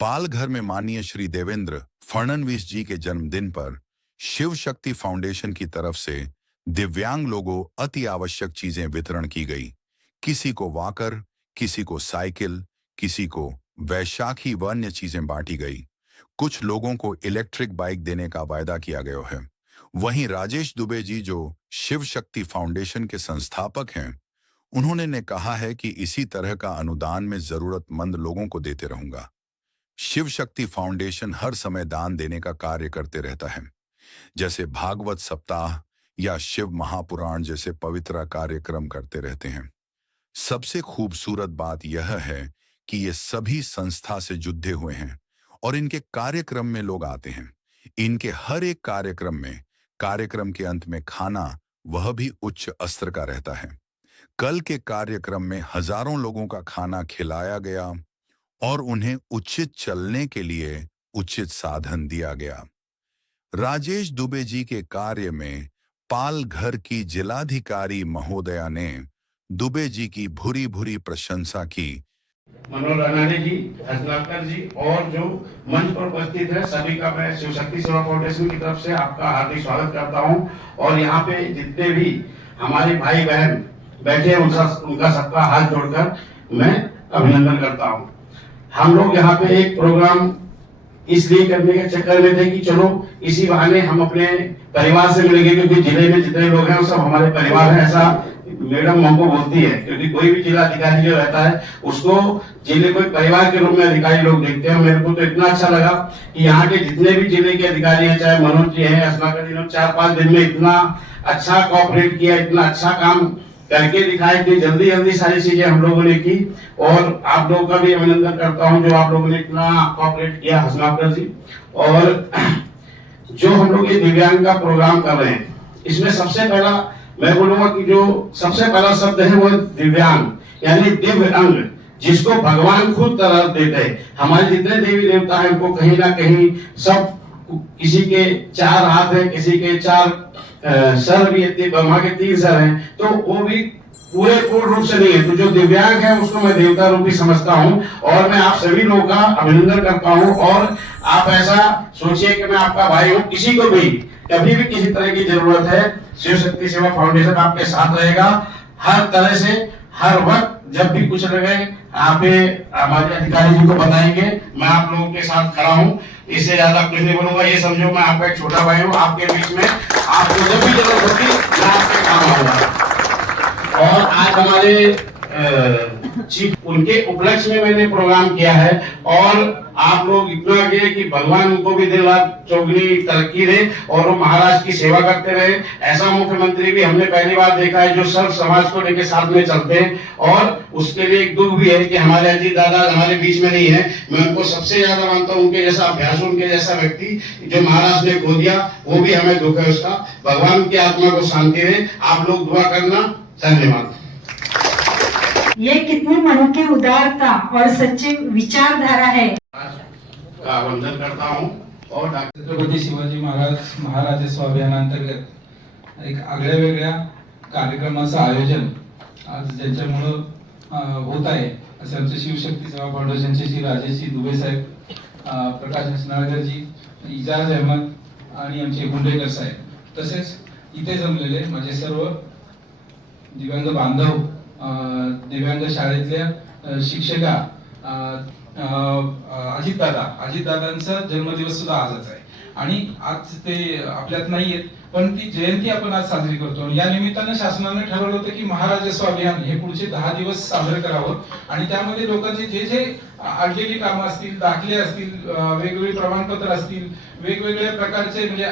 पालघर में माननीय श्री देवेंद्र फडणवीस जी के जन्मदिन पर शिव शक्ति फाउंडेशन की तरफ से दिव्यांग लोगों अति आवश्यक चीजें वितरण की गई। किसी को वॉकर, किसी को साइकिल, किसी को वैशाखी व अन्य चीजें बांटी गई। कुछ लोगों को इलेक्ट्रिक बाइक देने का वायदा किया गया है। वहीं राजेश दुबे जी जो शिव शक्ति फाउंडेशन के संस्थापक हैं, उन्होंने ने कहा है कि इसी तरह का अनुदान में जरूरतमंद लोगों को देते रहूंगा। शिव शक्ति फाउंडेशन हर समय दान देने का कार्य करते रहता है, जैसे भागवत सप्ताह या शिव महापुराण जैसे पवित्र कार्यक्रम करते रहते हैं। सबसे खूबसूरत बात यह है कि ये सभी संस्था से जुड़े हुए हैं और इनके कार्यक्रम में लोग आते हैं। इनके हर एक कार्यक्रम के अंत में खाना, वह भी उच्च स्तर का रहता है। कल के कार्यक्रम में हजारों लोगों का खाना खिलाया गया और उन्हें उचित चलने के लिए उचित साधन दिया गया। राजेश दुबे जी के कार्य में पालघर की जिलाधिकारी महोदया ने दुबे जी की भूरी भूरी प्रशंसा की। मनोज रानाडे जी, हसनाकर जी और जो मंच पर उपस्थित है सभी का मैं शिव शक्ति सेवा फाउंडेशन की तरफ से आपका हार्दिक स्वागत करता हूं। और यहाँ पे जितने भी हमारे भाई बहन बैठे हैं उनका सबका हाथ जोड़कर मैं अभिनंदन करता हूं। हम लोग यहाँ पे एक प्रोग्राम इसलिए करने के चक्कर में थे कि चलो इसी बहाने हम अपने परिवार से मिलेंगे, क्योंकि जिले में जितने लोग हैं वो सब हमारे परिवार हैं, ऐसा मैडम हमको बोलती है। क्योंकि कोई भी जिला अधिकारी जो रहता है उसको जिले को परिवार के रूप में अधिकारी लोग देखते हैं। मेरे को तो इतना अच्छा लगा कि यहाँ के जितने भी जिले के अधिकारी हैं, चाहे मनोज जी हैं, हसनाकर जी ने 4-5 दिन में इतना अच्छा कोऑपरेट किया, इतना अच्छा काम करके दिखाया कि जल्दी जल्दी सारी चीजें हम लोगों ने की। और आप लोगों का भी अभिनंदन करता हूं जो आप लोगों ने इतना कोऑपरेट किया, हसनाकर जी। और जो हम लोग ये दिव्यांग का प्रोग्राम कर रहे हैं, इसमें सबसे पहला मैं बोलूंगा कि जो सबसे पहला शब्द है वो दिव्यांग, यानी दिव्य अंग, जिसको भगवान खुद तरह देते हैं। हमारे जितने देवी देवता हैं उनको कहीं ना कहीं सब, किसी के 4 हाथ है, किसी के 4 सर भी है, ब्रह्मा के 3 सर हैं, तो वो भी पूरे पूर्ण रूप से नहीं है। तो जो दिव्यांग है उसको मैं देवता रूप ही समझता हूँ। और मैं आप सभी लोगों का अभिनंदन करता हूँ। और आप ऐसा सोचिए कि मैं आपका भाई हूँ, किसी को भी कभी भी किसी तरह की जरूरत है, शिव शक्ति सेवा फाउंडेशन आपके साथ रहेगा हर तरह से, हर वक्त। जब भी कुछ लगे आप हमारे अधिकारी जी को बताएंगे, मैं आप लोगों के साथ खड़ा हूँ। इससे ज्यादा कुछ नहीं बोलूंगा। ये समझो मैं आपका एक छोटा भाई हूँ, आपके बीच में आपको जब भी जरूरत होगी मैं आपके काम आऊंगा। और आज हमारे चीफ उनके उपलक्ष्य में मैंने प्रोग्राम किया है। और आप लोग इतना किए कि भगवान उनको भी दिन रात चौगुनी तरक्की दे और वो महाराज की सेवा करते रहे। ऐसा मुख्यमंत्री भी हमने पहली बार देखा है जो सर्व समाज को लेकर साथ में चलते हैं। और उसके लिए एक दुख भी है कि हमारे अजीत दादा हमारे बीच में नहीं है। मैं उनको सबसे ज्यादा मानता हूँ, उनके जैसा अभ्यास, उनके जैसा व्यक्ति जो महाराज ने खो दिया, वो भी हमें दुख है उसका। भगवान की आत्मा को शांति दे। आप लोग दुआ करना। धन्यवाद। ये कितनी मन की उदारता और सच्ची विचारधारा है। का वंदन करता हूँ। और छत्रपती शिवाजी महाराजस्व अभियानांतर्गत एक आगळ्या वेगळ्या कार्यक्रमाचं आयोजन आज ज्यांच्यामुळं होत आहे असे आमचे शिवशक्ती सेवा फाउंडेशनचे श्री राजेश दुबे साहेब, प्रकाश हसनाळकर जी, इजाज अहमद आणि आमचे गुंडेकर साहेब, तसेच इथे जमलेले माझे सर्व दिव्यांग बांधव, दिव्यांग शाळेतल्या शिक्षिका, अजितदादांचा जन्मदिवस सुद्धा आजच आहे आणि आज ते आपल्यात नाहीयेत, पण ती जयंती आपण आज साजरी करतो। या निमित्तानं शासनाने ठरवलं होतं की महाराजस्व अभियान हे पुढचे 10 दिवस साजरे करावं आणि त्यामध्ये लोकांचे जे जे अडलेली कामं असतील, दाखले असतील, वेगवेगळे प्रमाणपत्र असतील, वेगवेगळ्या प्रकारचे म्हणजे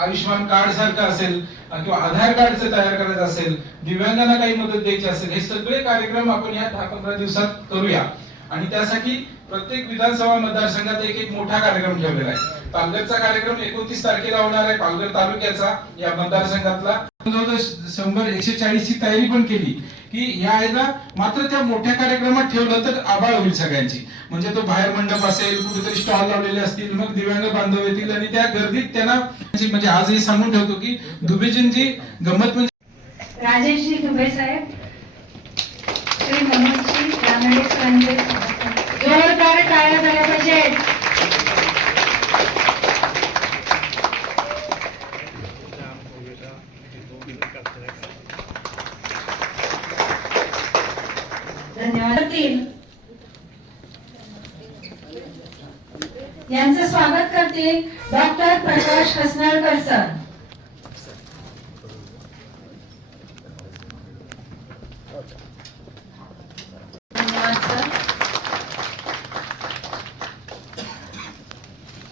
आयुष्यमान कार्ड सारखं असेल किंवा आधार कार्डचं तयार करायचं असेल, दिव्यांगांना काही मदत द्यायची असेल, हे सगळे कार्यक्रम आपण या 10-15 दिवसात करूया। आणि त्यासाठी प्रत्येक विधानसभा मतदारसंघात एक मोठा कार्यक्रम ठेवलेला आहे। पालघरचा कार्यक्रम 29 तारखेला होणार आहे, पालघर तालुक्याचा या मतदारसंघातला। 100-140 ची तयारी पण केली की यायला मात्र त्या मोठ्या कार्यक्रमात ठेवलं तर आबाळ होईल सगळ्यांची। म्हणजे तो बाहेर मंडप असेल, कुठेतरी स्टॉल लावलेले असतील, मग दिव्यांग बांधव येतील आणि त्या गर्दीत त्यांना म्हणजे आजही सांगून ठेवतो की दुबेजींची गंमत म्हणजे राजेशजी दुबे साहेब, श्री मनोजजी रानडे सरांचे जोरदार टाळ्या झाल्या पाहिजेत। यांचं स्वागत करतील डॉक्टर प्रकाश हसनाळकर सर. धन्यवाद सर.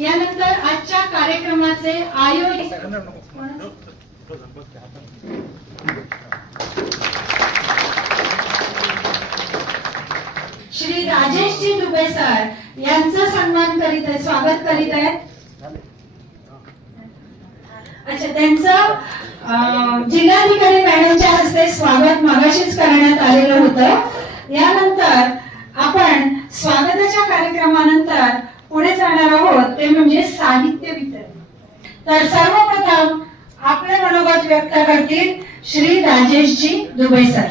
यानंतर आजच्या कार्यक्रमाचे आयोजक श्री राजेशजी दुबे सर यांचा सन्मान करीत आहेत, स्वागत करीत आहेत. अच्छा, त्यांचं जिल्हाधिकारी मॅडमच्या हस्ते स्वागत मगाशीच करण्यात आलेलं होतं. यानंतर आपण स्वागताच्या कार्यक्रमानंतर पुढे जाणार आहोत ते म्हणजे साहित्य वितरण. तर सर्वप्रथम आपले मनोगत व्यक्त करतील श्री राजेशजी दुबे सर.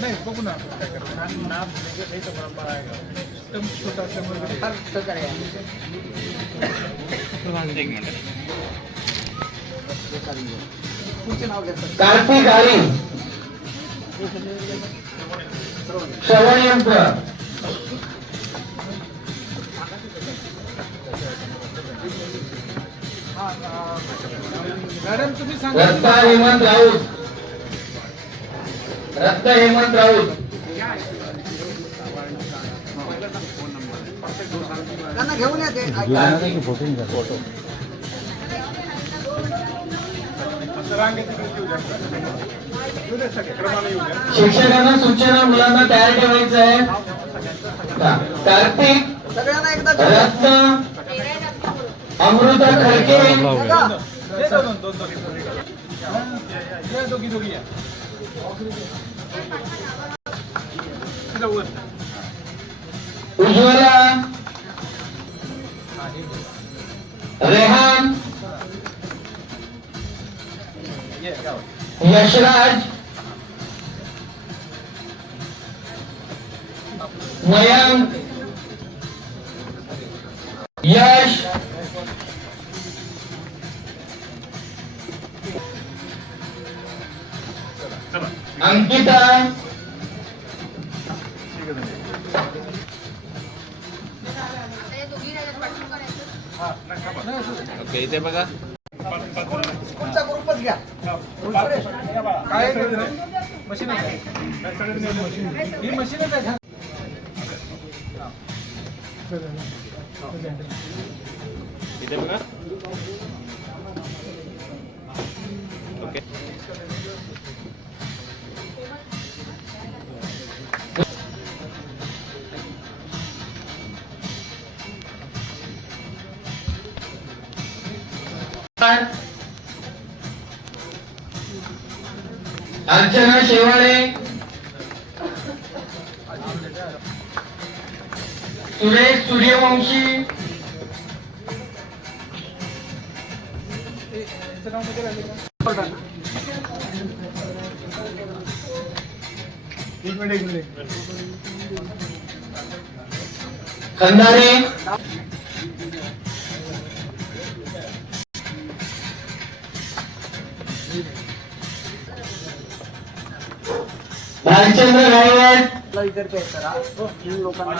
नाही बघू ना परंपरा आहे छोटा कार्तिक आली श्रवणयंत्र मॅडम तुम्ही सांगा. रत्ना हेमंत राऊत त्यांना घेऊन येते. शिक्षकांना सूचना मुलांना तयार ठेवायचं आहे. कार्तिक सगळ्यांना एकदा रत्न अमृता खडके दोघी उज्ज्वला रेहान यशराज मयंक यश अंकिता इथे बघा पुढचा ग्रुपच घ्या. काय मशीन आहे ही मशीनच आहे. इथे बघा ओके अर्चना शेवाळे सुरेश सूर्यवंशी खंदारे भालचंद्र गायवट, विद्यार्थी आहेत सर हा. तीन लोकांना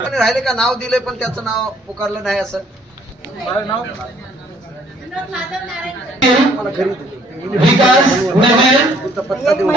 आणि राहिले का नाव दिलंय पण त्याचं नाव पुकारलं नाही असं मला घरी विकास नगर, पत्ता देऊ